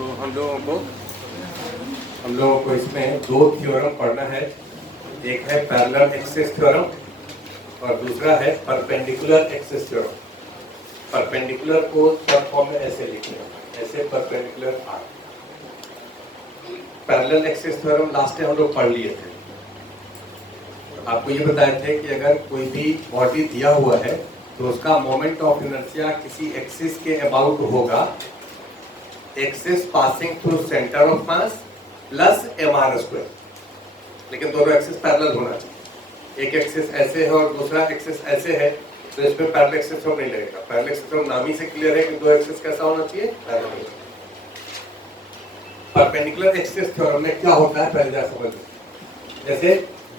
तो हम लोगों को इसमें दो थ्योरम पढ़ना है। एक है पैरेलल एक्सिस थ्योरम और दूसरा है परपेंडिकुलर एक्सिस थ्योरम। परपेंडिकुलर को शॉर्ट फॉर्म में ऐसे लिखते हैं, ऐसे perpendicular r. Parallel axis theorem last time हम लोग पढ़ लिए थे। आपको ये बताए थे कि अगर कोई भी बॉडी दिया हुआ है तो उसका मोमेंट ऑफ इनर्शिया किसी एक्सिस के अबाउट होगा, axis passing through centre of mass plus mr²। लेकिन दोनों एक्सिस पैरेलल होना चाहिए। एक एक्सिस ऐसे है और दूसरा एक्सिस ऐसे है तो इसमें पैरेलल एक्सिस थ्योरम नहीं लगेगा। पैरेलल एक्सिस थ्योरम नाम ही से क्लियर है कि दो एक्सिस कैसा होना चाहिए, पैरेलल। परपेंडिकुलर एक्सिस थ्योरम में क्या होता है पहले जरा समझ लो। जैसे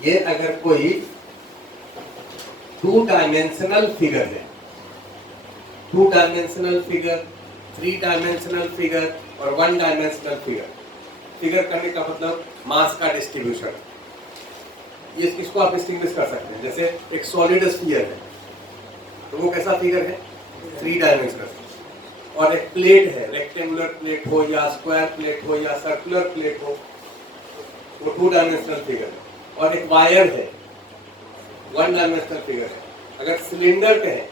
ये अगर कोई 2 डायमेंशनल फिगर है, 2 डायमेंशनल फिगर, 3 डायमेंशनल फिगर और 1 डायमेंशनल फिगर। फिगर करने का मतलब मास का डिस्ट्रीब्यूशन। ये इसको आप डिस्टिंग्विश कर सकते हैं। जैसे एक सॉलिड स्फीयर है तो वो कैसा फिगर है, 3 डायमेंशनल। और एक प्लेट है, रेक्टेंगुलर प्लेट हो या स्क्वायर प्लेट हो या सर्कुलर प्लेट हो, वो 2 डायमेंशनल फिगर है। और एक वायर है, 1 डायमेंशनल फिगर है। अगर सिलेंडर कहें,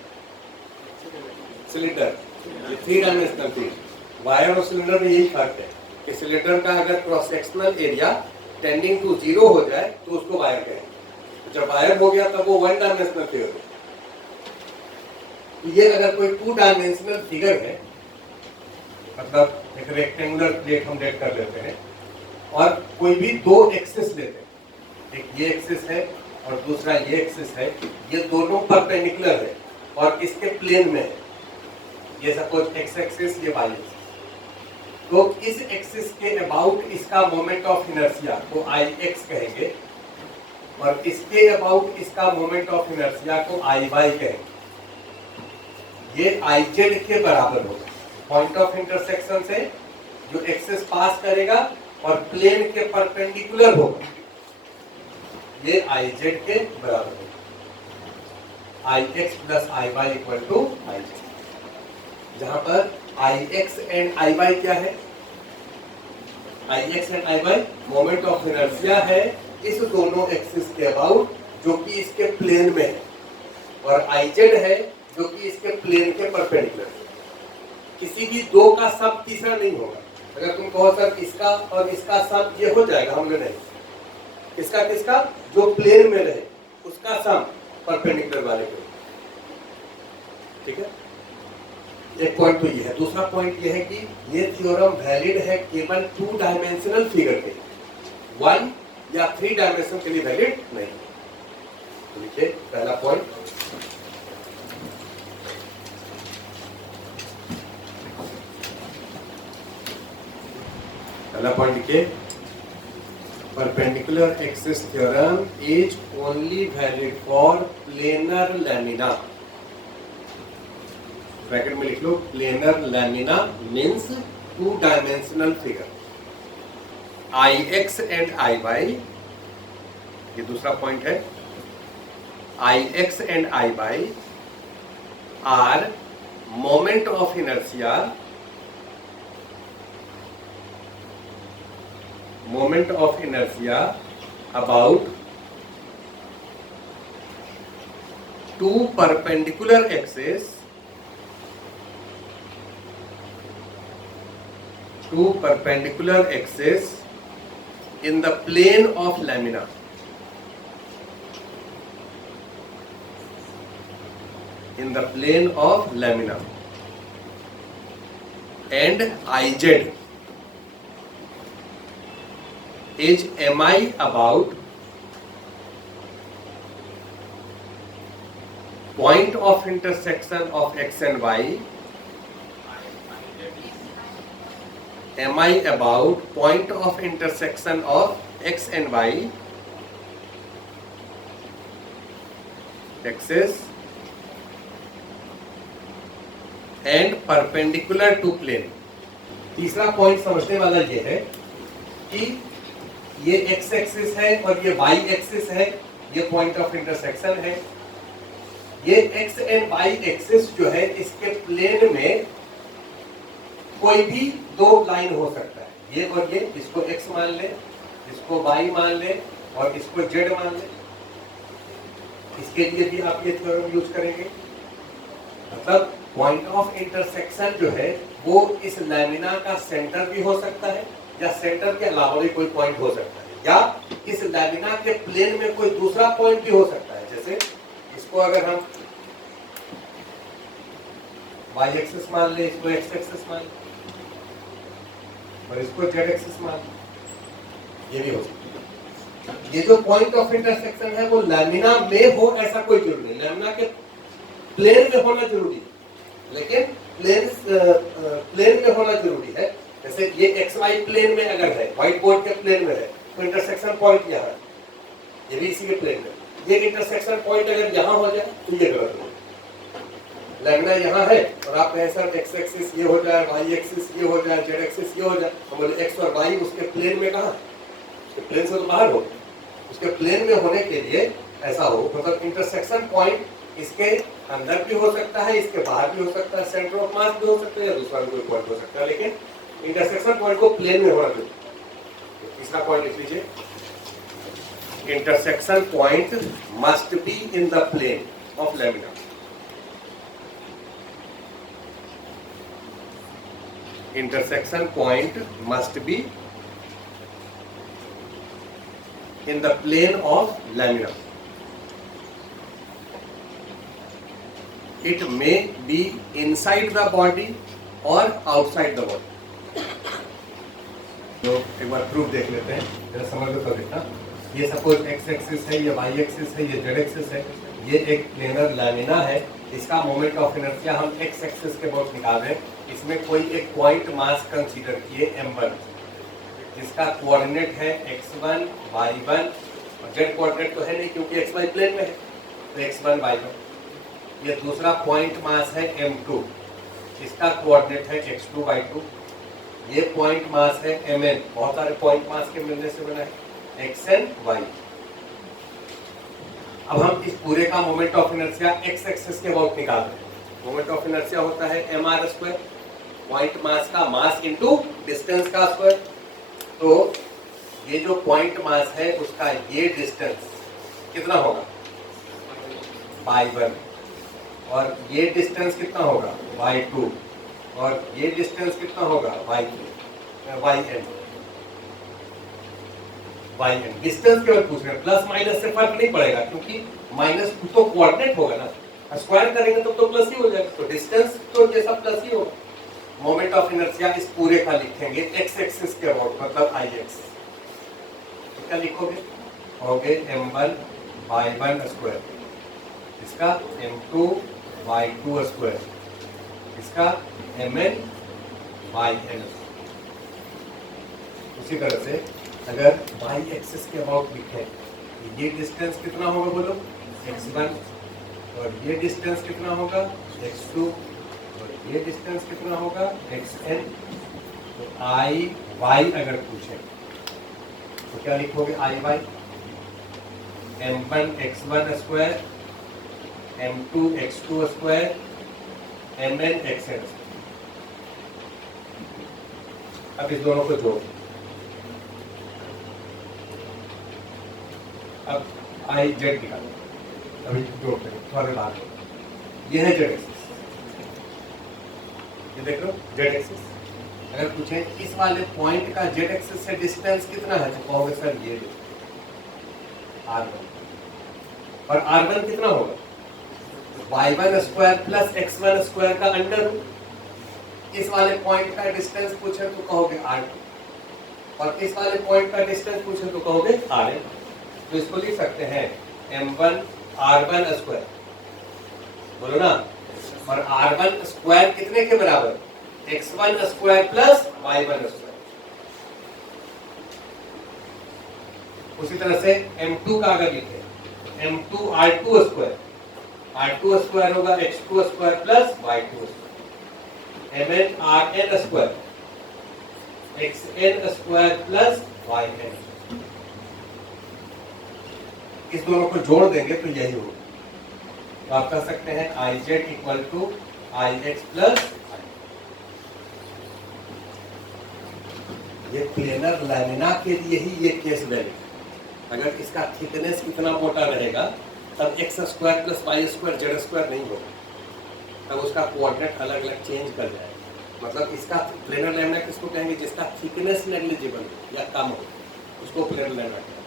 सिलेंडर ये 3 डायमेंशनल फिगर। वायर और सिलेंडर में यही फर्क है कि सिलेंडर का अगर cross sectional area tending to 0 हो जाए तो उसको वायर कहें। जब वायर हो गया तब वो 1 डायमेंशनल फिगर हो। ये अगर कोई 2 डायमेंशनल फिगर है, मतलब एक रेक्टेंगुलर प्लेट हम डेट कर लेते हैं और कोई भी 2 एक्सिस लेते हैं, एक ये एक्सिस है और दूसरा ये एक्सिस है, ये दोनों परपेंडिकुलर है और इसके प्लेन में है। ये सपोज एक्स एक्सिस, ये वाई एक्सिस। तो इस एक्सिस के अबाउट इसका मोमेंट ऑफ इनर्शिया को आई एक्स कहेंगे और इसके अबाउट इसका मोमेंट ऑफ इनर्शिया को आई वाई कहेंगे। ये आई जेड के बराबर होगा। पॉइंट ऑफ इंटरसेक्शन से जो एक्सिस पास करेगा और प्लेन के परपेंडिकुलर होगा, ये आई जेड के बराबर होगा। I x plus I y equal to I z. जहां पर I x and I y क्या है, I x and I y moment of inertia है इस दोनों एक्सिस के अबाउट जो कि इसके प्लेन में है, और आई जेड है जो कि इसके प्लेन के परपेंडिकुलर है। किसी भी दो का सम तीसरा नहीं होगा। अगर तुम कहो सर इसका और इसका सम ये हो जाएगा, हम नहीं। किसका किसका जो प्लेन में रहे उसका सम परपेंडिकुलर वाले को। ठीक है, एक पॉइंट तो ये है। दूसरा पॉइंट ये है कि ये थ्योरम वैलिड है केवल 2 डायमेंशनल फिगर के, 1 या 3 डायमेंशन के लिए वैलिड नहीं। तो लिखिए पहला पॉइंट, लिखिए perpendicular axis theorem is only valid for planar lamina. Bracket में लिख लो, planar lamina means 2 dimensional figure. I x and I y, ये दूसरा पॉइंट है। I x and I y are moment of inertia, moment of inertia about 2 perpendicular axes, 2 perpendicular axes in the plane of lamina. In the plane of lamina, and IZ is mi about point of intersection of x and y, mi about point of intersection of x and y axis and perpendicular to plane। तीसरा point समझने वाला ये है कि ये x axis है और ये y एक्सिस है, ये पॉइंट ऑफ इंटरसेक्शन है। ये x एंड y एक्सिस जो है इसके प्लेन में कोई भी दो लाइन हो सकता है, ये और ये, इसको x मान ले, इसको y मान ले और इसको z मान ले। इसके लिए भी आप ये थ्योरम यूज करेंगे। मतलब पॉइंट ऑफ इंटरसेक्शन जो है वो इस लैमिना का सेंटर भी हो सकता है या सेंटर के अलावा भी कोई पॉइंट हो सकता है, या इस लैमिना के प्लेन में कोई दूसरा पॉइंट भी हो सकता है। जैसे इसको अगर हम y एक्सिस मान ले, इसको x एक्सिस मान ले और इसको z एक्सिस मान ले, ये भी हो सकता है। ये जो पॉइंट ऑफ इंटरसेक्शन है वो लैमिना में हो ऐसा कोई जरूरी नहीं, लैमिना के प्लेन में होना जरूरी है, लेकिन प्लेन में होना जरूरी है। जैसे ये XY प्लेन में अगर है, व्हाइट बोर्ड के प्लेन में है, तो इंटरसेक्शन पॉइंट यहाँ है, ये भी इसी के प्लेन में। ये इंटरसेक्शन पॉइंट अगर यहाँ हो जाए तो ये गलत हो, लैमिना यहाँ है और आप कहें सर x एक्सिस ये हो जाए, y एक्सिस ये हो जाए, z एक्सिस ये हो जाए, हम बोले x और y उसके प्लेन में कहाँ, उसके प्लेन से तो बाहर हो। उसके प्लेन में होने के लिए ऐसा हो, मतलब इंटरसेक्शन पॉइंट इसके अंदर भी हो सकता है, इसके बाहर भी हो सकता है, सेंटर ऑफ मास भी हो सकता है या दूसरा कोई पॉइंट हो सकता है, लेकिन इंटरसेक्शन पॉइंट को प्लेन में होना चाहिए। तीसरा पॉइंट लिख लीजिए, intersection point must be in the plane of lamina. Intersection point must be in the plane of lamina. It may be inside the body or outside the body। तो एक बार proof देख लेते हैं, जरा समझ लो तो देखना। ये सपोज x एक्सिस है, ये y एक्सिस है, ये z एक्सिस है, ये एक प्लेनर लैमिना है। इसका मोमेंट ऑफ इनर्शिया हम x एक्सिस के बहुत निकाल रहे हैं। इसमें कोई एक पॉइंट मास कंसीडर किए m1, जिसका कोऑर्डिनेट है x1 y1 और z कोऑर्डिनेट तो है नहीं क्योंकि xy प्लेन में है, तो x1 y1। ये दूसरा पॉइंट मास है m2, इसका कोऑर्डिनेट है x2 y2। ये पॉइंट मास है mn, बहुत सारे पॉइंट मास के मिलने से बना है xn y। अब हम इस पूरे का moment of inertia x axis के अबाउट निकाल रहे हैं। मोमेंट ऑफ इनर्शिया होता है mr², पॉइंट मास का मास इनटू डिस्टेंस का स्क्वायर। तो ये जो पॉइंट मास है उसका ये डिस्टेंस कितना होगा, y1, और ये डिस्टेंस कितना होगा, y2, और ये डिस्टेंस कितना होगा, yn। डिस्टेंस केवल पूछ रहे हैं, प्लस माइनस से फर्क नहीं पड़ेगा क्योंकि माइनस तो कोऑर्डिनेट होगा ना, स्क्वायर करेंगे तो प्लस ही हो जाएगा, तो डिस्टेंस तो जैसा प्लस ही होगा। मोमेंट ऑफ इनर्शिया इस पूरे का लिखेंगे x एक्सिस के अबाउट, मतलब ix। तो क्या लिखोगे, होगे m1 y1², इसका m2 y2², इसका mn yn। उसी तरह से अगर y एक्सिस के अबाउट लिखें, ये डिस्टेंस कितना होगा बोलो, x1, और ये डिस्टेंस कितना होगा, x2, और ये डिस्टेंस कितना होगा, xn। तो iy अगर पूछे तो क्या लिखोगे, iy m1 x1², m2 x2², mn xn। अब इस दोनों को जोड़, अब i z निकालो, अभी जोड़ते हैं थोड़े बाद। ये है z एक्सिस, ये देख लो z एक्सिस। अगर पूछे इस वाले पॉइंट का z एक्सिस से डिस्टेंस कितना है तो कहोगे सर ये r1, और r1 कितना होगा, y1² प्लस x1² का अंडर रूट। इस वाले पॉइंट का डिस्टेंस पूछे तो कहोगे r2, और इस वाले पॉइंट का डिस्टेंस पूछे तो कहोगे rn। तो इसको लिख सकते हैं m1 r1², बोलो ना, और r1² कितने के बराबर, x1² प्लस y1²। उसी तरह से m2 का अगर लिखे, m2 r2² होगा x2² plus y2², mn rn² xn² plus yn। इस दोनों को जोड़ देंगे तो यही होगा। तो आप कह सकते हैं iz equal to ix plus. ये प्लेनर लैमिना के लिए ही ये केस वैलिड। अगर इसका थिकनेस इतना मोटा रहेगा तब x square plus y square z square नहीं होगा, तब उसका कोऑर्डिनेट अलग अलग चेंज कर जाएगा। मतलब इसका प्लेनर लैमिना किसको कहेंगे? जिसका थिकनेस नेग्लिजिबल हो या कम हो, उसको प्लेनर लैमिना कहेंगे।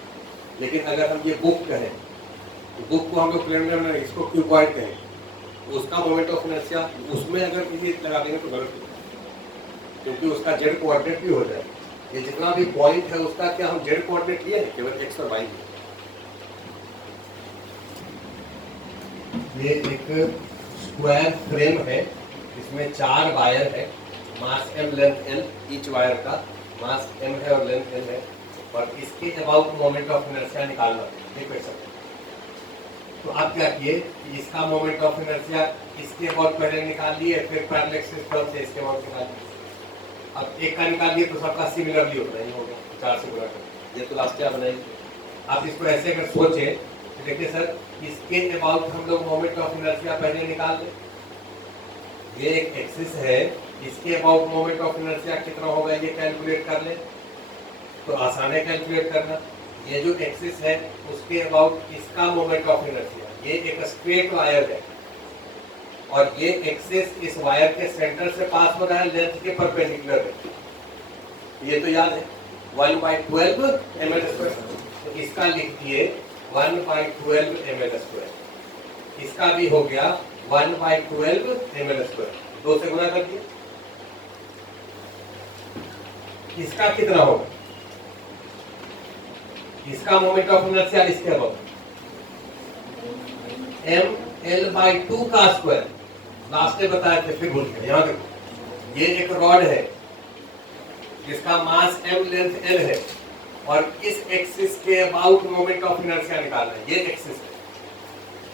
लेकिन अगर हम ये बुक कहें तो बुक को हम लोग प्लेनर लैमिना, इसको क्यूबॉइड कहेंगे, तो उसका मोमेंट ऑफ इनर्शिया उसमें अगर ये लगा देंगे तो गलत होगा, क्योंकि उसका जेड कोऑर्डिनेट भी हो जाएगा। ये जितना भी पॉइंट है उसका क्या हम जेड कोऑर्डिनेट लिए हैं? केवल एक्स और वाई। ये एक स्क्वायर फ्रेम है, इसमें 4 वायर है, मास m length l, each wire का मास m है और लेंथ l है, और इसके अबाउट मोमेंट ऑफ इनर्शिया निकालना है। ये क्वेश्चन है। तो आप क्या किए कि इसका मोमेंट ऑफ इनर्शिया इसके अबाउट पहले निकाल लिए, फिर पैरेलल एक्सिस टर्म से इसके अबाउट निकाल लिए। अब एक का निकाल लिए तो सबका सिमिलरली होता ही होगा, 4 से गुणा कर। ये तो लास्ट क्या बनाएंगे? आप इसको ऐसे अगर सोचे तो देखिए सर, इसके अबाउट हम लोग मोमेंट ऑफ इनर्शिया पहले निकाल लें। ये एक एक्सिस है, इसके अबाउट मोमेंट ऑफ इनर्शिया कितना होगा ये कैलकुलेट कर ले, तो आसान है कैलकुलेट करना। ये जो एक्सिस है उसके अबाउट इसका मोमेंट ऑफ इनर्शिया, ये एक स्ट्रेट वायर है और ये एक्सिस इस वायर के सेंटर से पास हो रहा है, लेंथ के परपेंडिकुलर है। ये तो याद है 1/12 ml²। तो इसका लिख दिए 1/12 ml²। इसका भी हो गया 1/12 ml²। 2 से गुणा कर दिए। इसका कितना होगा? इसका मोमेंट ऑफ इनर्शिया इसके अबाउट ml/2 का स्क्वायर। लास्ट में बताए थे, फिर भूल गए। यहाँ देखो, ये एक रॉड है जिसका मास m लेंथ l है और इस एक्सिस के अबाउट मोमेंट ऑफ इनर्शिया निकालना है। ये एक्सिस है,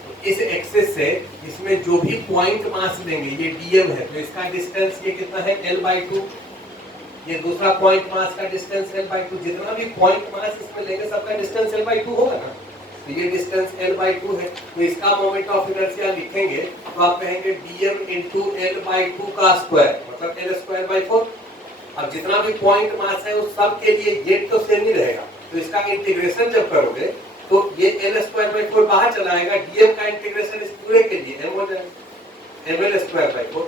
तो इस एक्सिस से इसमें जो भी पॉइंट मास लेंगे, ये dm है, तो इसका डिस्टेंस ये कितना है? l/2। ये दूसरा पॉइंट मास का डिस्टेंस l/2। जितना भी पॉइंट मास इसमें लेंगे सबका डिस्टेंस l/2 होगा ना, तो ये डिस्टेंस l/2 है। तो इसका मोमेंट ऑफ इनर्शिया लिखेंगे तो आप कहेंगे dm into l/2 का स्क्वायर, मतलब l²/4। अब जितना भी पॉइंट मास है उस सब के लिए ये तो सेम ही रहेगा, तो इसका इंटीग्रेशन जब करोगे तो ये l²/4 बाहर चला आएगा। dm का इंटीग्रेशन इस पूरे के लिए m हो जाएगा, ml²/4।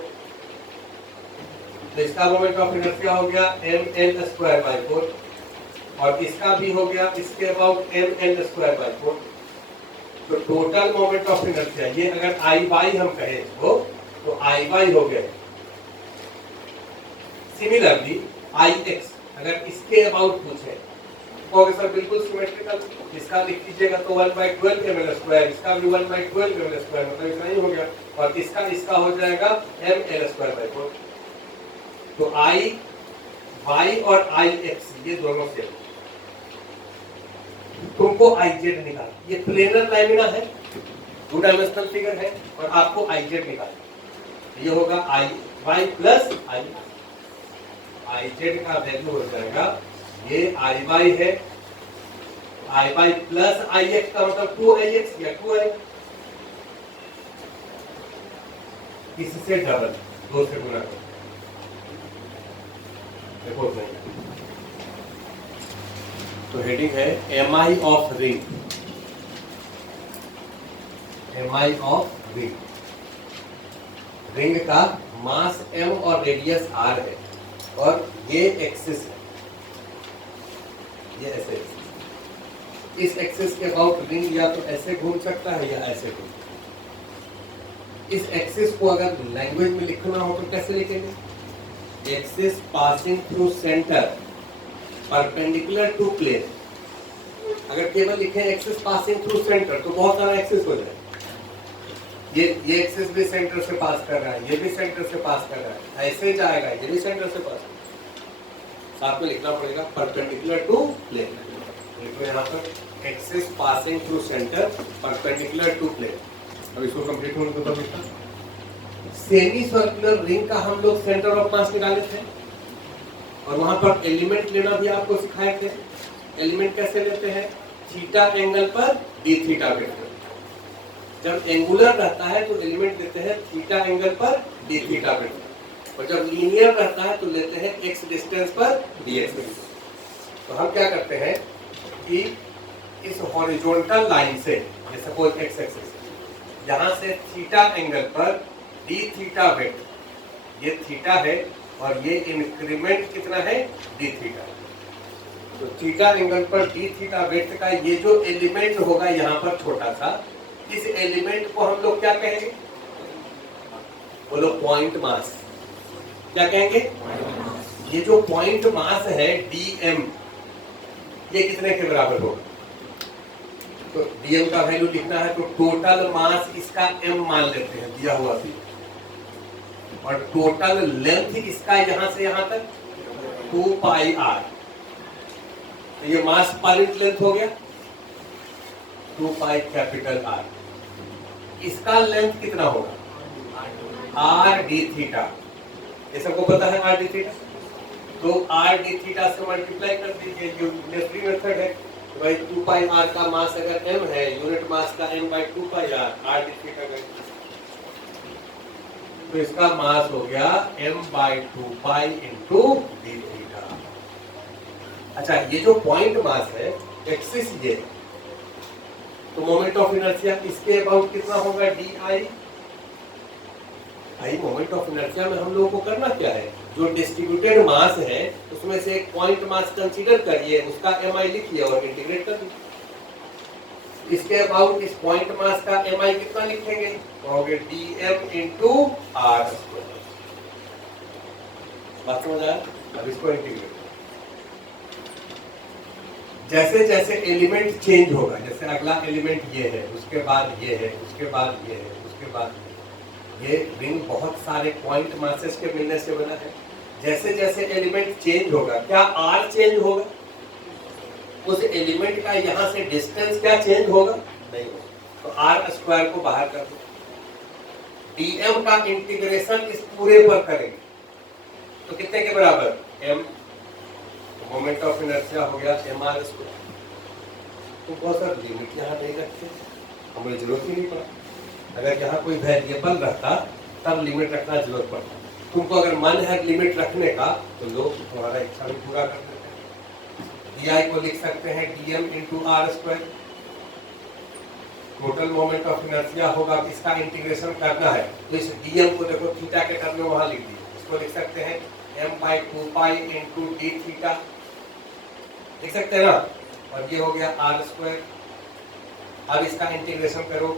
तो इसका मोमेंट ऑफ इनर्शिया हो गया ml²/4 और इसका भी हो गया इसके अबाउट ml²/4। तो टोटल मोमेंट ऑफ इनर्शिया, ये अगर I/Y हम कहें तो I/Y हो गया। सिमिलरली Ix अगर इसके अबाउट पूछे तो सर बिल्कुल सिमेट्रिकल, इसका लिख लीजिएगा तो 1/12 ml², इसका भी 1/12 ml², मतलब इतना ही हो गया, और इसका हो जाएगा ml²/4। तो I/Y और Ix ये दोनों से तुमको IZ निकाल। ये प्लेनर लैमिना है, 2 डायमेंशनल फिगर है, और आपको IZ निकाल। ये होगा IY प्लस I। IZ का वैल्यू हो जाएगा, ये IY है, IY प्लस IX का मतलब 2IX या 2I। इससे डबल, 2 से गुणा करो। देखो नहीं, तो हेडिंग है MI of ring. MI of ring, ring का मास m और रेडियस r है और ये एक्सिस है, ये ऐसे एक्सिस। इस एक्सिस के अबाउट रिंग या तो ऐसे घूम सकता है या ऐसे घूम। इस एक्सिस को अगर लैंग्वेज में लिखना हो तो कैसे लिखेंगे? Axis passing through centre perpendicular to plane. अगर केवल लिखें एक्सिस पासिंग थ्रू सेंटर तो बहुत सारा एक्सिस हो जाए। ये एक्सिस भी सेंटर से पास कर रहा है, ये भी सेंटर से पास कर रहा है, ऐसे जाएगा, ये भी सेंटर से पास। साथ में लिखना पड़ेगा परपेंडिकुलर टू प्लेन। देखो यहाँ पर axis passing through centre perpendicular to plane. अब इसको कंप्लीट होने को तो लिखा। सेमी सर्कुलर रिंग का हम लोग सेंटर ऑफ मास निकाले थे और वहां पर एलिमेंट लेना भी आपको सिखाए थे। एलिमेंट कैसे लेते हैं? थीटा एंगल पर डी थीटा वेक्टर। जब एंगुलर रहता है तो एलिमेंट लेते हैं थीटा एंगल पर डी थीटा वेक्टर, और जब लीनियर रहता है तो लेते हैं एक्स डिस्टेंस पर डी एक्स। तो हम क्या करते हैं कि इस हॉरिजॉन्टल लाइन से, ये सपोज एक्स एक्सिस, यहाँ से थीटा एंगल पर डी थीटा वेक्टर, ये थीटा है और ये इंक्रीमेंट कितना है, डी थीटा। तो थीटा एंगल पर डी थीटा वेक्टर का ये जो एलिमेंट होगा यहाँ पर छोटा सा, इस एलिमेंट को हम लोग क्या कहेंगे, बोलो पॉइंट मास। क्या कहेंगे, ये जो पॉइंट मास है डीएम, ये कितने के बराबर होगा, तो डीएम का वैल्यू लिखना है तो टोटल मास इसका एम मान लेते हैं दिया हुआ भी, और टोटल लेंथ इसका यहां से यहां तक 2 पाई आर, तो ये मास पर यूनिट लेंथ हो गया 2 पाई कैपिटल आर। इसका लेंथ कितना होगा, आर डी थीटा, ये सबको पता है आर डी थीटा, तो आर डी थीटा से मल्टीप्लाई कर दीजिए, जो नेचुरल मेथड है भाई 2 पाई आर का मास अगर m है, यूनिट मास का m by 2 pi R D theta का, तो इसका मास हो गया m by 2 pi into d theta. अच्छा, ये जो पॉइंट मास है एक्सिस ये, तो मोमेंट ऑफ इनर्शिया इसके अबाउट कितना होगा, डी आई। भाई मोमेंट ऑफ इनर्शिया में हम लोगों को करना क्या है, जो डिस्ट्रीब्यूटेड मास है उसमें से एक पॉइंट मास कंसीडर करिए, उसका एम आई लिखिए और इंटीग्रेट कर दीजिए। इसके अबाउट इस पॉइंट मास का एम आई कितना लिखेंगे, कहोगे d m into r square. बात समझ आया, अब इसको इंटीग्रेट। जैसे जैसे एलिमेंट चेंज होगा, जैसे अगला एलिमेंट ये है, उसके बाद ये है, उसके बाद ये है, उसके बाद ये रिंग बहुत सारे पॉइंट मासेस के मिलने से बना है। जैसे जैसे एलिमेंट चेंज होगा, क्या आर चेंज होगा, उस एलिमेंट का यहां से डिस्टेंस क्या चेंज होगा, नहीं होगा, तो आर स्क्वायर को बाहर कर दो। डीएम का इंटीग्रेशन इस पूरे पर करेंगे तो कितने के बराबर, एम, मोमेंट ऑफ इनर्शिया हो गया एम आर स्क्वायर। तो बहुत सारे लिमिट यहाँ नहीं रखते, हमें जरूरत ही नहीं पड़ा। अगर यहाँ कोई वेरिएबल रहता तब लिमिट रखना जरूरत पड़ता। तुमको अगर मन है लिमिट रखने का तो लोग तुम्हारा इच्छा भी पूरा कर देते हैं। डी आई को लिख सकते हैं d m into r square. Total moment of inertia होगा, इसका इंटीग्रेशन करना है तो इस डी एम को देखो थीटा के टर्म में वहां लिख दिए, इसको लिख सकते हैं m by 2 pi into d theta, लिख सकते हैं ना, और ये हो गया आर स्क्वायर। अब इसका इंटीग्रेशन करो,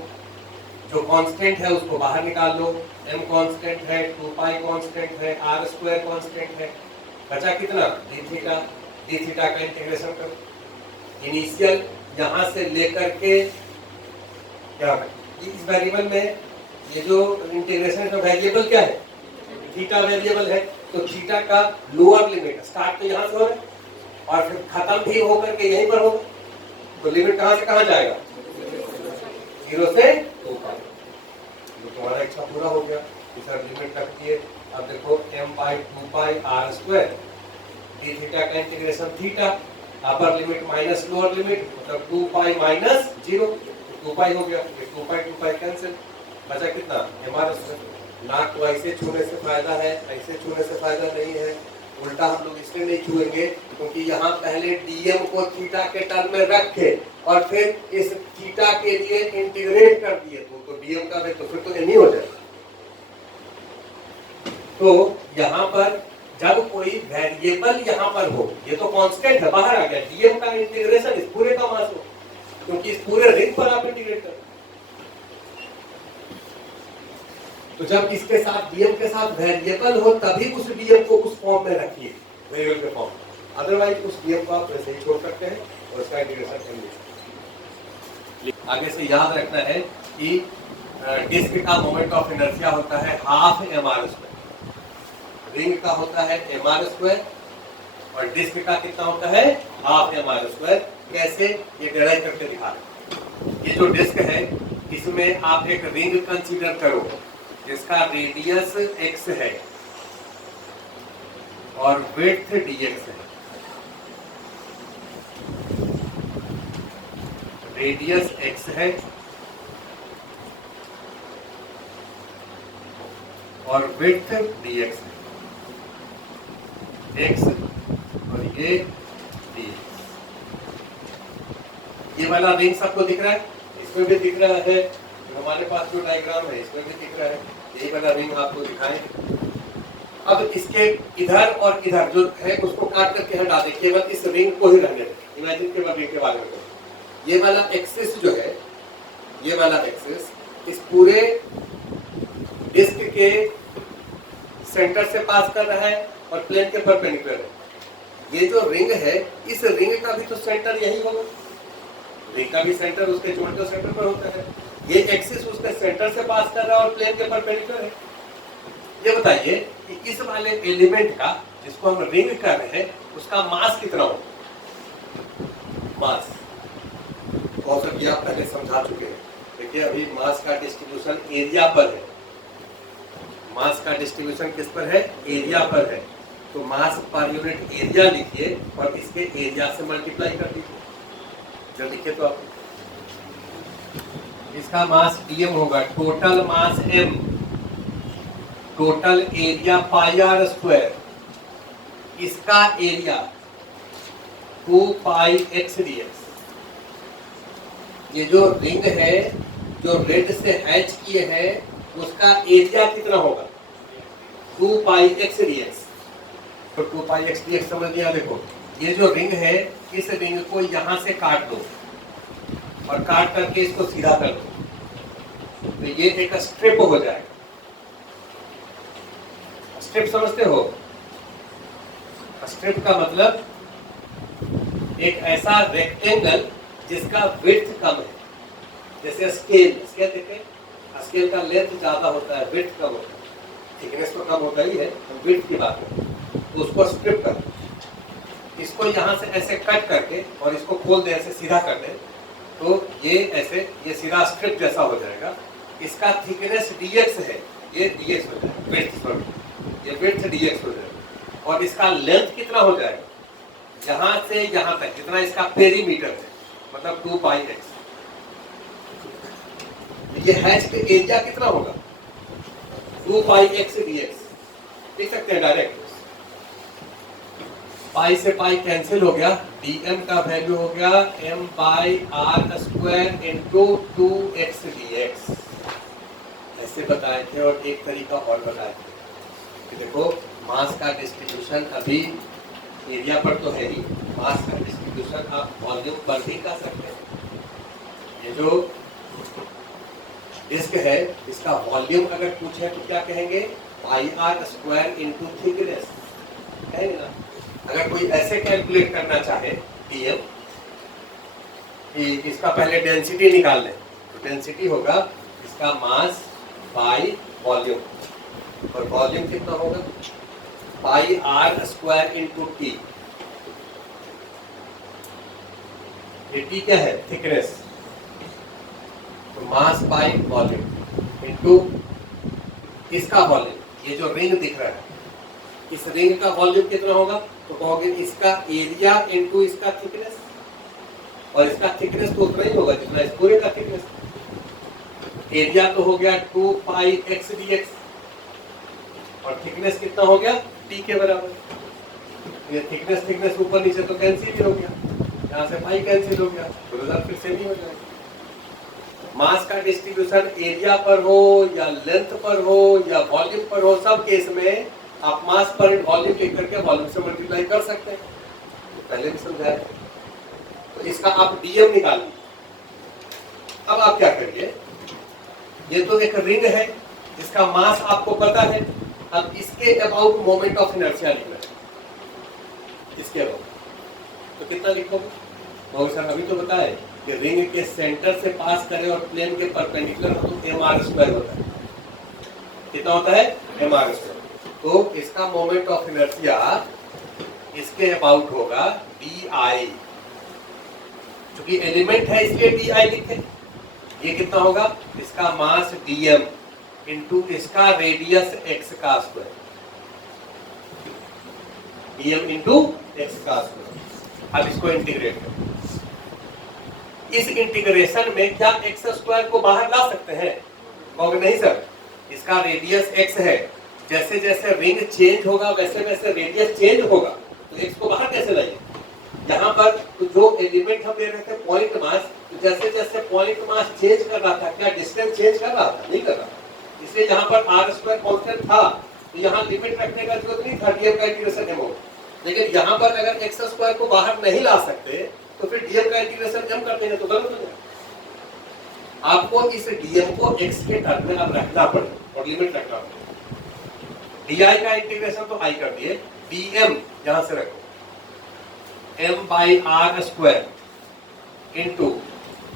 जो कांस्टेंट है उसको बाहर निकाल लो, m कांस्टेंट है, 2 पाई कांस्टेंट है, r स्क्वायर कांस्टेंट है, बचा कितना, d थीटा। d थीटा का इंटीग्रेशन करो, इनिशियल यहां से लेकर के क्या है, इस वेरिएबल में ये जो इंटीग्रेशन का वेरिएबल क्या है, थीटा वेरिएबल है, तो थीटा का लोअर लिमिट स्टार्ट तो यहां से हो रहा है और फिर खत्म भी होकर के यहीं पर होगा, तो लिमिट कहां से कहां जाएगा, 0 से 2 पाई। तो तुम्हारा इच्छा पूरा हो गया, इधर लिमिट रख दिए। अब देखो m by 2 pi r square, d theta का integration theta, upper limit minus lower limit, मतलब 2 पाई माइनस 0, 2 पाई हो गया, ये 2 पाई कैंसिल, बचा कितना, m आर स्क्वायर। नाक को ऐसे छूने से फायदा है, ऐसे छूने से फायदा नहीं है, उल्टा हम लोग इसलिए नहीं छुएंगे क्योंकि यहाँ पहले डीएम को थीटा के टर्म में रखे और फिर इस थीटा के लिए इंटीग्रेट कर दिए, तो डीएम का है तो फिर तो नहीं हो जाएगा। तो यहाँ पर जब कोई वेरिएबल यहाँ पर हो, ये तो कांस्टेंट है, बाहर आ गया, डीएम का इंटीग्रेशन इस पूरे का मास हो, क्योंकि इस पूरे रिंग पर आप इंटीग्रेट कर, तो जब इसके साथ डीएम के साथ वेरिएबल हो तभी उस डीएम को उस फॉर्म में रखिए, वेरिएबल के फॉर्म, अदरवाइज उस डीएम को आप वैसे ही छोड़ सकते हैं और इसका इंटीग्रेशन कर लीजिए। आगे से याद रखना है कि डिस्क का मोमेंट ऑफ इनर्शिया होता है half m r square, ring का होता है एम आर स्क्वायर और डिस्क का कितना होता है, हाफ एम आर स्क्वायर। कैसे, ये डिराइव करके दिखा रहे। ये जो डिस्क है इसमें आप एक रिंग कंसीडर करो जिसका रेडियस x है और विड्थ dx है। रेडियस x है और विड्थ dx है, x और ये dx। वाला रिंग सबको दिख रहा है, इसमें भी दिख रहा है, हमारे पास जो डायग्राम है इसमें भी दिख रहा है, यही वाला रिंग आपको दिखाएंगे। अब इसके इधर और इधर जो है उसको काट करके हटा दें, केवल इस रिंग को ही रहने दें। इमेजिन केवल रिंग के बारे में करें। ये वाला एक्सिस जो है, ये वाला एक्सिस इस पूरे डिस्क के सेंटर से पास कर रहा है और प्लेन के परपेंडिकुलर है। ये जो रिंग है, इस रिंग का भी तो सेंटर यही होगा, रिंग का भी सेंटर उसके जोड़ते सेंटर पर होता है। ये एक्सिस उसके सेंटर से पास कर रहा है और प्लेन के परपेंडिकुलर है। ये बताइए कि इस वाले एलिमेंट का, जिसको हम रिंग कर रहे हैं, उसका मास कितना होगा? मास बहुत सा आप पहले समझा चुके हैं। देखिए अभी मास का डिस्ट्रीब्यूशन एरिया पर है। मास का डिस्ट्रीब्यूशन किस पर है? एरिया पर है। तो मास पर यूनिट एरिया लिखिए और इसके एरिया से मल्टीप्लाई कर दीजिए। जब लिखिए तो आप इसका मास dm होगा, total mass m, total area pi r square, इसका एरिया 2 पाई x dx। ये जो रिंग है जो रेड से हैच किए हैं उसका एरिया कितना होगा? 2 पाई x dx। तो 2 पाई x dx समझ लिया। देखो ये जो रिंग है, इस रिंग को यहां से काट दो और काट करके इसको सीधा कर दो, तो ये एक स्ट्रिप हो जाएगा। स्ट्रिप समझते हो? स्ट्रिप का मतलब एक ऐसा रेक्टेंगल जिसका विड्थ कम है। जैसे स्केल देखें, स्केल का लेंथ ज्यादा होता है, विड्थ कम होता है, थिकनेस तो कम होता ही है, हम विड्थ की बात करें तो उसको स्ट्रिप कर, इसको यहाँ से ऐसे कट करके और इसको खोल दे, ऐसे सीधा कर दे, तो ये ऐसे ये सीधा स्ट्रिप जैसा हो जाएगा। इसका थिकनेस dx है, ये dx हो जाएगा, विड्थ सॉरी, ये विड्थ dx हो जाएगा। और इसका लेंथ कितना हो जाएगा? यहाँ से यहाँ तक जितना इसका पेरीमीटर है, मतलब 2 पाई x। ये हैच के एरिया कितना होगा? 2 पाई x dx। देख सकते हैं डायरेक्ट, पाई से पाई कैंसिल हो गया, dm का वैल्यू हो गया m by r square into 2x dx। ऐसे बताए थे। और एक तरीका और बताए थे कि देखो मास का डिस्ट्रीब्यूशन अभी एरिया पर तो है ही, मास का डिस्ट्रीब्यूशन आप वॉल्यूम पर भी कर सकते हैं। ये जो डिस्क है इसका वॉल्यूम अगर पूछे तो क्या कहेंगे? पाई आर स्क्वायर इंटू थिकनेस कहेंगे ना। अगर कोई ऐसे कैलकुलेट करना चाहे dm कि इसका पहले डेंसिटी निकाल लें, तो डेंसिटी होगा इसका मास बाई वॉल्यूम, और वॉल्यूम कितना होगा? Pi r square into t. T क्या है? थिकनेस। तो मास बाई वॉल्यूम इंटू इसका वॉल्यूम, ये जो रिंग दिख रहा है, इस रिंग का वॉल्यूम कितना होगा? तो कहोगे इसका एरिया इंटू इसका थिकनेस, और इसका थिकनेस तो उतना ही होगा जितना इस पूरे का थिकनेस। एरिया तो हो गया 2 पाई x dx, और थिकनेस कितना हो गया? t के बराबर। ये थिकनेस ऊपर नीचे तो कैंसिल ही हो गया, यहाँ से पाई कैंसिल हो गया, तो रिजल्ट फिर से नहीं हो जाएगा। मास का डिस्ट्रीब्यूशन एरिया पर हो या लेंथ पर हो या वॉल्यूम पर हो, सब केस में आप मास पर वॉल्यूम लिख करके वॉल्यूम से मल्टीप्लाई कर सकते हैं, पहले भी समझाया। तो इसका आप dm निकाल लीजिए। अब आप क्या करिए, ये तो एक रिंग है जिसका मास आपको पता है, अब इसके अबाउट मोमेंट ऑफ इनर्शिया लिखना है। इसके अबाउट तो कितना लिखोगे? तो सर अभी तो बताए कि रिंग के सेंटर से पास करे और प्लेन के परपेंडिकुलर हो तो mr स्क्वायर होता है। कितना होता है? mr square. तो इसका मोमेंट ऑफ इनर्शिया इसके अबाउट होगा di, क्योंकि एलिमेंट है इसलिए di लिखे। ये कितना होगा? इसका मास dm इंटू इसका रेडियस x का स्क्वायर, dm इंटू x का स्क्वायर। अब इसको इंटीग्रेट करें। इस इंटीग्रेशन में क्या x स्क्वायर को बाहर ला सकते हैं? कहोगे नहीं सर, इसका रेडियस x है, जैसे जैसे रिंग चेंज होगा वैसे वैसे रेडियस चेंज होगा, तो x को बाहर कैसे लाइए? यहाँ पर तो जो एलिमेंट हम ले रहे थे पॉइंट मास, जैसे जैसे पॉइंट मास चेंज कर रहा था, क्या डिस्टेंस चेंज कर रहा था? नहीं कर रहा। इसलिए जहां पर r स्क्वायर कांस्टेंट था तो यहाँ लिमिट रखने का जरूरत नहीं था, dm का इंटीग्रेशन m होगा। लेकिन यहाँ पर अगर x स्क्वायर को बाहर नहीं ला सकते तो फिर dm का इंटीग्रेशन m कर देंगे तो गलत हो जाएगा। आपको इस dm को x के टर्म में अब रखना पड़ेगा और लिमिट रखना पड़ेगा। di का इंटीग्रेशन तो i कर दिए, dm यहां से रखो m by r square into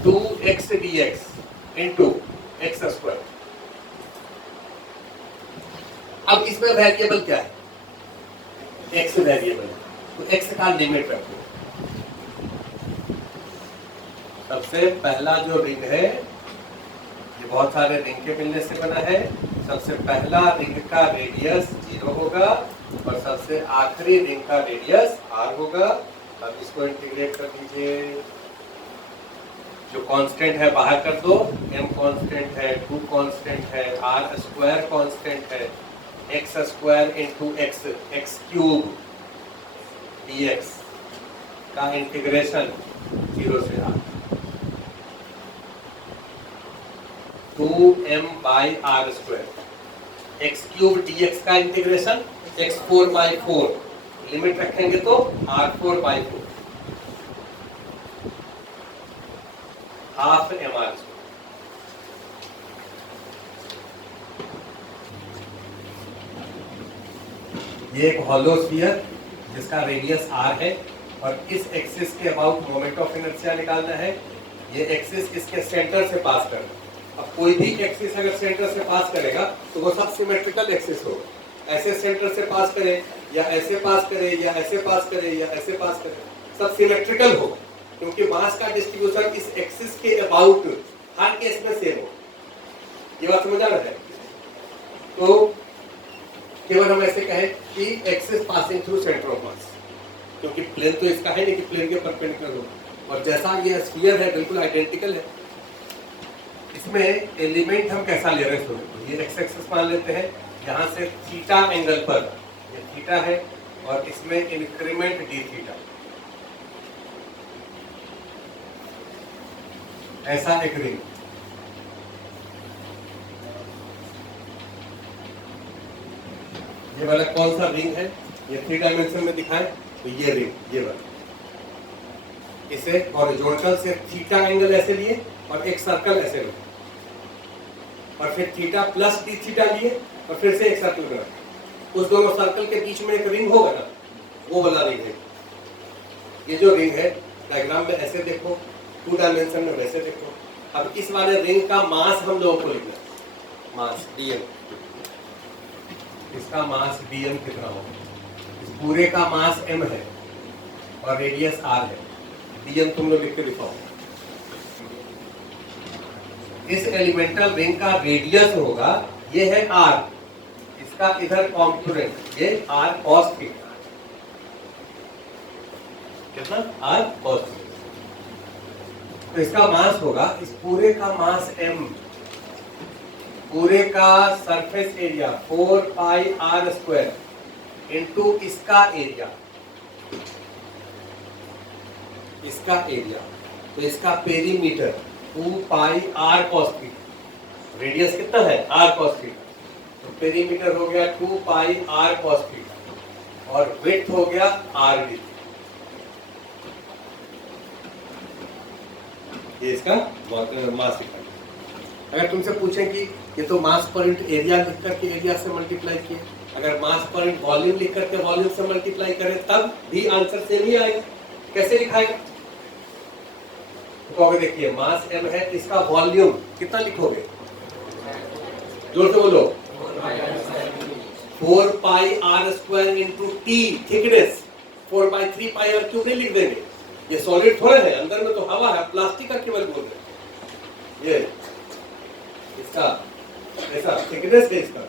2x dx into x square. अब इसमें वेरिएबल क्या है? x वेरिएबल, तो x का लिमिट रखो। सबसे पहला जो रिंग है, ये बहुत सारे रिंग के मिलने से बना है। सबसे पहला रिंग का रेडियस 0 होगा और सबसे आखिरी रिंग का रेडियस r होगा। अब इसको इंटीग्रेट कर दीजिए। जो कांस्टेंट है बाहर कर दो, m कांस्टेंट है, 2 कांस्टेंट है, r स्क्वायर कांस्टेंट है, x square into x cube dx का इंटीग्रेशन 0 से r 2m by r square, x cube dx का इंटीग्रेशन x4 बाई 4, लिमिट रखेंगे तो r4 by 4 half mr square. ये एक हॉलो स्फीयर जिसका रेडियस r है और इस एक्सिस के अबाउट मोमेंट ऑफ इनर्शिया निकालना है। ये एक्सिस इसके सेंटर से पास कर, अब कोई भी एक्सिस अगर सेंटर से पास करेगा तो वो सब सिमेट्रिकल एक्सिस होगा। ऐसे सेंटर से पास करे या ऐसे पास करे या ऐसे पास करे या ऐसे पास करे, सब सिमेट्रिकल होगा क्योंकि मास का डिस्ट्रीब्यूशन इस एक्सिस के अबाउट हर केस में सेम हो। ये बात समझ आ रहा है? तो केवल हम ऐसे कहें कि axis passing through centre of mass, क्योंकि प्लेन तो इसका है नहीं कि प्लेन के परपेंडिकुलर हो। और जैसा ये स्फीयर है बिल्कुल आइडेंटिकल है। इसमें एलिमेंट हम कैसा ले रहे हैं? ये एक्स एक्सिस मान लेते हैं, यहाँ से थीटा एंगल पर ये थीटा है और इसमें इंक्रीमेंट डी थीटा, ऐसा एक रिंग। ये वाला कौन सा रिंग है? ये 3 डायमेंशन में दिखाए तो ये रिंग, ये वाला। इसे हॉरिजॉन्टल से थीटा एंगल ऐसे लिए और एक सर्कल ऐसे लिए और फिर थीटा प्लस डी थीटा लिए और फिर से एक सर्कल बना। उस दोनों सर्कल के बीच में एक रिंग होगा ना, वो वाला रिंग है। ये जो रिंग है डायग्राम में ऐसे देखो, 2 डायमेंशन में वैसे देखो। अब इस वाले रिंग का मास हम लोगों को लिखना है, मास dm। इसका मास dm कितना होगा? इस पूरे का मास m है और रेडियस r है। dm तुम लोग लिख के दिखाओ। इस एलिमेंटल रिंग का रेडियस होगा, ये है r, इसका इधर कॉम्पोनेंट ये r cos थीटा, कितना? r cos theta. तो इसका मास होगा, इस पूरे का मास m, पूरे का सरफेस एरिया 4 पाई r स्क्वायर इंटू इसका एरिया, इसका एरिया, तो इसका पेरीमीटर 2 पाई r cos थीटा। रेडियस कितना है? r cos थीटा, तो पेरीमीटर हो गया 2 पाई r cos थीटा और विड्थ हो गया r d। ये इसका मास इकाई। अगर तुमसे पूछें कि ये तो मास पर यूनिट एरिया लिख करके एरिया से मल्टीप्लाई किए, अगर मास पर यूनिट वॉल्यूम लिख करके वॉल्यूम से मल्टीप्लाई करें तब भी आंसर सेम ही आएगा। कैसे लिखाएगा? तो कहोगे देखिए मास m है, इसका वॉल्यूम कितना लिखोगे? जोर से बोलो। 4 पाई r square into t thickness, 4 by 3 pi r cube नहीं लिख देंगे। ये सॉलिड थोड़ा है, अंदर में तो हवा है, प्लास्टिक का केवल बोल रहे। ये इसका ऐसा थिकनेस है इसका,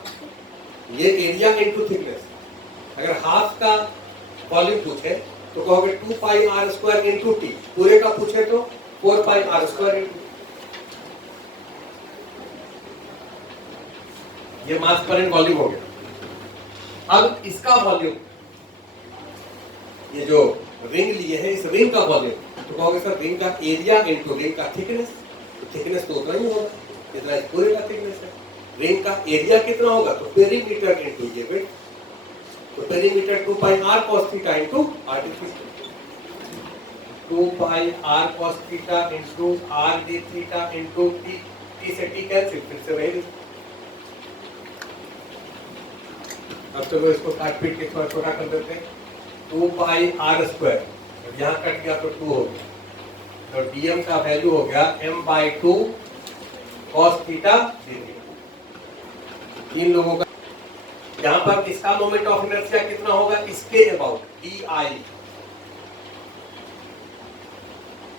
ये एरिया इंटू थिकनेस। अगर हाफ का वॉल्यूम पूछे तो कहोगे 2 पाई r स्क्वायर इंटू t, पूरे का पूछे तो 4 पाई r स्क्वायर इंटू। ये मास पर यूनिट वॉल्यूम हो गया। अब इसका वॉल्यूम, ये जो रिंग लिए है, इस रिंग का वॉल्यूम, तो कहोगे सर रिंग का एरिया इनटू रिंग का थिकनेस, तो थिकनेस तो उतना ही होगा जितना इस पूरे का थिकनेस है। रिंग का एरिया कितना होगा, तो पेरीमीटर इनटू ये विड्थ, तो पेरीमीटर 2 पाई r cos theta into r d theta, 2 पाई r cos theta into r d theta into t से t कैंसिल, फिर से वही। अब तो इसको काट पीट के थोड़ा छोटा कर देते हैं, 2 पाई r स्क्वायर, यहाँ कट गया तो 2 हो गया, तो dm का वैल्यू हो गया m/2 cos theta d theta. तीन लोगों का यहाँ पर इसका मोमेंट ऑफ इनर्शिया कितना होगा, इसके अबाउट di।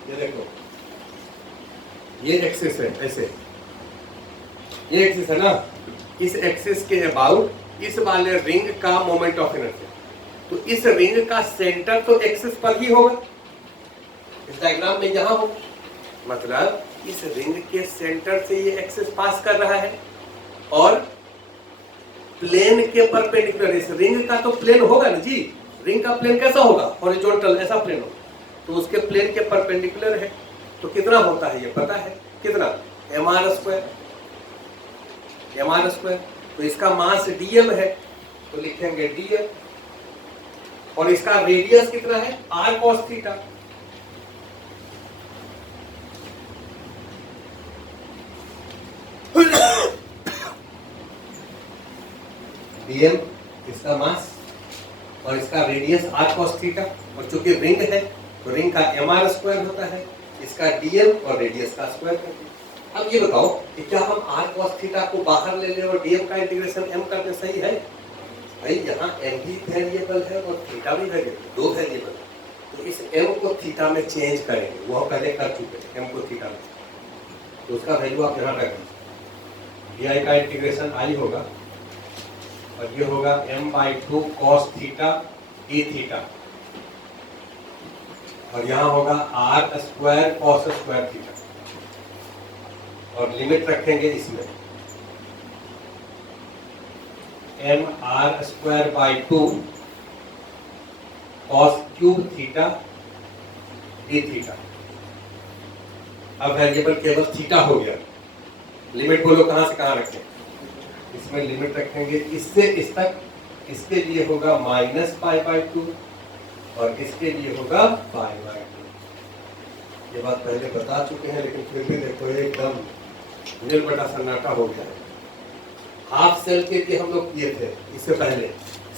ये देखो ये एक्सिस है, ऐसे ये एक्सिस है ना, इस एक्सिस के अबाउट इस वाले रिंग का मोमेंट ऑफ इनर्शिया, तो इस रिंग का सेंटर तो एक्सिस पर ही होगा, इस डायग्राम में यहां हो, मतलब इस रिंग के सेंटर से ये एक्सिस पास कर रहा है और प्लेन के परपेंडिकुलर, इस रिंग का तो प्लेन होगा ना जी, रिंग का प्लेन कैसा होगा, हॉरिजॉन्टल ऐसा प्लेन होगा, तो उसके प्लेन के परपेंडिकुलर है, तो कितना होता है ये पता है, कितना mr स्क्वायर, तो इसका मास dm है, तो लिखेंगे dm, और इसका रेडियस कितना है r cos थीटा, dm इसका मास और इसका रेडियस r cos थीटा, और चूंकि रिंग है तो रिंग का mr स्क्वायर होता है, इसका dm और रेडियस का स्क्वायर करते हैं। अब ये बताओ कि क्या हम r cos थीटा को बाहर ले लें और dm का इंटीग्रेशन m करते सही है? भाई यहाँ m भी वेरिएबल है और थीटा भी वेरिएबल, दो वेरिएबल, तो इस m को थीटा में चेंज करेंगे, वो हम पहले कर चुके हैं, m को थीटा में, तो उसका वैल्यू आप यहाँ रख दीजिए, di का इंटीग्रेशन i होगा और ये होगा m/2 cos theta d theta, और यहाँ होगा r square cos square theta, और लिमिट रखेंगे इसमें mr square by 2 cos cube theta d theta. अब वेरिएबल केवल थीटा हो गया, लिमिट बोलो कहां से कहां रखें, इसमें लिमिट रखेंगे इससे इस तक, इसके लिए होगा -π/2 और इसके लिए होगा π/2। ये बात पहले बता चुके हैं, लेकिन फिर भी देखो एकदम नील बटा सन्नाटा हो गया है। हाफ सेल के लिए हम लोग किए थे, इससे पहले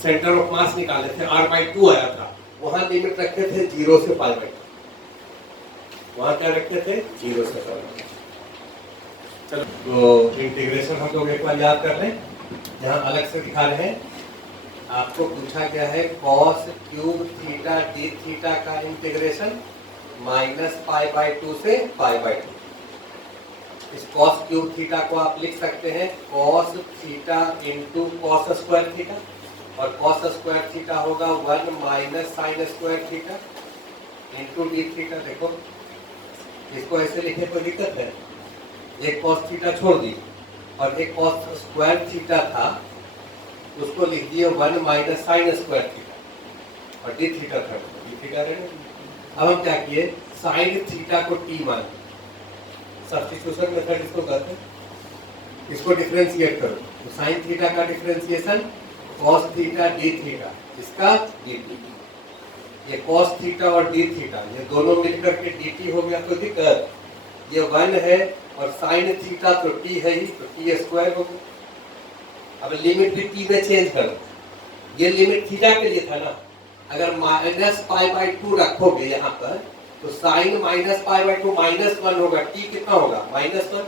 सेंटर ऑफ मास निकाले थे, r/2 आया था, वहां लिमिट रखे थे 0 से π/2, वहां क्या रखे थे 0 से π/2। चलो तो इंटीग्रेशन हम लोग एक बार याद कर लें, यहाँ अलग से दिखा रहे हैं, आपको पूछा गया है cos cube theta d theta का इंटीग्रेशन -π/2 से π/2। इस cos क्यूब थीटा को आप लिख सकते हैं cos theta into cos square theta, और cos स्क्वायर थीटा होगा 1 minus sine square theta into d theta. देखो इसको ऐसे लिखे कोई दिक्कत है, एक cos थीटा छोड़ दी और एक cos स्क्वायर थीटा था, उसको लिख दिए 1 माइनस साइन स्क्वायर थीटा, और d थीटा था, d थीटा रहेगा। अब हम क्या किए, साइन थीटा को t मान, सब्स्टिट्यूशन मेथड इसको कहते हैं, इसको डिफरेंशिएट करो, तो साइन थीटा का differentiation cos theta d theta, इसका dt, ये cos थीटा और d थीटा ये दोनों मिलकर के dt हो गया, तो दिक्कत ये 1 है और साइन थीटा तो t है ही, तो t स्क्वायर हो गया। अब लिमिट भी t में चेंज करो, ये लिमिट थीटा के लिए था ना, अगर -π/2 रखोगे यहाँ पर तो साइन -π/2 -1 होगा, t कितना होगा -1,